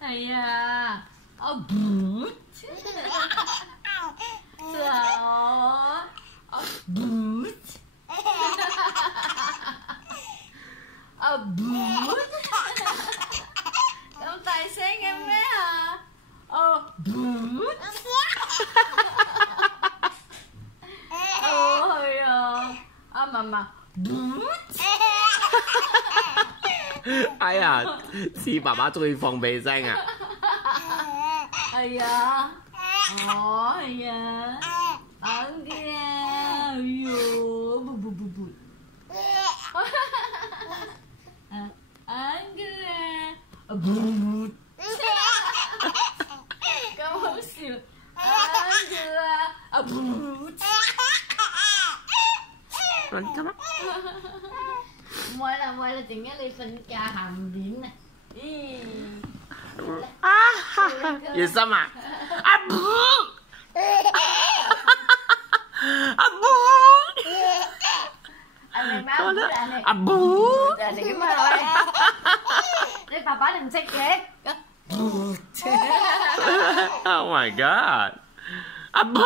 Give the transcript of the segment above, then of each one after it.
係啊，啊不，是啊，啊不，啊不，咁大聲嘅咩啊？啊不，哦係啊，啊媽媽不。哎呀，似爸爸中意放鼻聲啊！係啊，哦係啊，好嘅，哎呦，不不不不，啊，好嘅，啊不，咁好笑，好嘅啊，啊不，你幹嘛？唔係啦，陣間你瞓覺鹹點啊？咦？啊哈哈，熱心啊！啊不，啊不，啊不，你點啊？你爸爸你唔識嘅？Oh my god！ 啊不，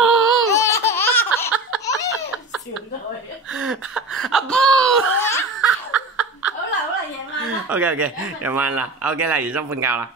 笑佢啊不。好啦，夜晚啦。OK， 夜晚啦，OK 啦，熱心瞓覺啦。